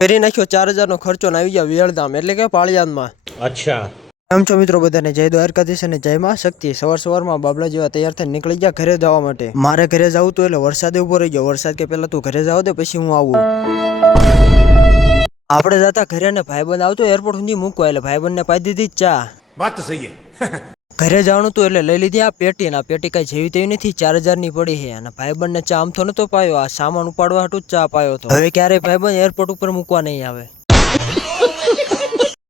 કરી નાખ્યો 4000 નો ખર્ચો ને આવી ગયા વેળધામ એટલે કે પાળિયાદમાં. અચ્છા કેમ છો મિત્રો બધાને? જય દ્વારકાધીશ અને જય માં શક્તિ. સવારમાં બાબલા જેવા તૈયાર થઈને નીકળી ગયા ઘરે જવા માટે. મારે ઘરે જવું તો એટલે વરસાદ ઉભો રહી ગયો. વરસાદ કે પેલા તું ઘરે જાવ દે પછી હું આવું. આપણે જતા ઘરે ને ભાઈબંધ આવતો એરપોર્ટ સુધી મૂકવા એટલે ભાઈબંધ ને પાઈ દીધી ચા. વાત તો સહી હે. ઘરે જવાનું તું એટલે લઈ લીધી આ પેટી. ના પેટી કઈ જેવી તેવી નથી, 4000 ની પડી છે. અને ભાઈબંધ ને ચા આમથો નતો પાયો, આ સામાન ઉપાડવા હાટું ચા પાયો હતો. હવે ક્યારેય ભાઈબંધ એરપોર્ટ ઉપર મૂકવા નહીં આવે.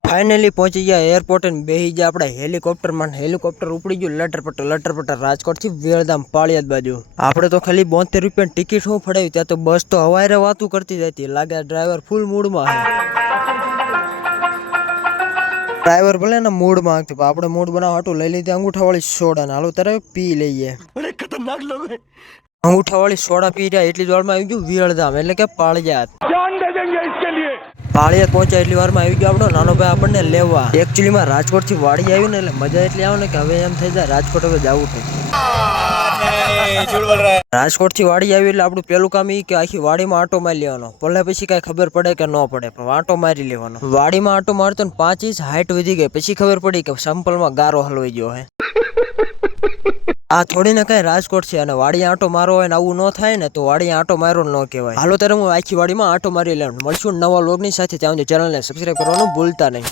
ફાઇનલી પહોંચી ગયા એરપોર્ટ ને બેસી ગયા આપણે હેલિકોપ્ટર માં. હેલિકોપ્ટર ઉપડી ગયું લટરપટર રાજકોટ થી વેળધામ પાળિયાદ બાજુ. આપણે તો ખાલી 72 રૂપિયા ટિકિટ હું ફડાવી, ત્યાં તો બસ તો હવારે વાતું કરતી જતી. લાગે ડ્રાઈવર ફૂલ મૂડમાં છે. ડ્રાઈવર ભલે ને મૂડ માંગતો, આપણે મૂડ બનાવવા હાટું લઈ લીધી અંગૂઠા વાળી સોડા ને હાલો તારે પી લઈએ. ખતરનાક લોકો અંગૂઠા વાળી સોડા પી રહ્યા એટલી જ વારમાં આવી ગયું વેળધામ એટલે કે પાળિયાદ. પાળિયાદ પહોંચ્યા એટલી વારમાં આવી ગયો આપણો નાનો ભાઈ આપણને લેવા. એકચ્યુઅલી માં રાજકોટ થી વાડી આવ્યું ને એટલે મજા એટલી આવે ને કે હવે એમ થઈ જાય રાજકોટ હવે જવું છે. રાજકોટ થી વાડી આવી એટલે આપણું પેલું કામ ઈ કે આખી વાડીમાં આટો મારી લેવાનો. ભલે પછી કઈ ખબર પડે કે ન પડે પણ આટો મારી લેવાનો. વાડીમાં આટો મારતો ને 5 ઇંચ હાઈટ વધી ગઈ. પછી ખબર પડી કે સંપલમાં ગારો હલવાઈ ગયો હે. આ થોડી ને કઈ રાજકોટ છે અને વાડી આંટો મારો હોય ને આવું ન થાય ને તો વાડી આંટો મારો ન કહેવાય. હાલો ત્યારે હું આખી વાડીમાં આંટો મારી લેવાનું. મળશું નવા લોગની સાથે. ત્યાં ચેનલને સબસ્ક્રાઈબ કરવાનું ભૂલતા નહીં.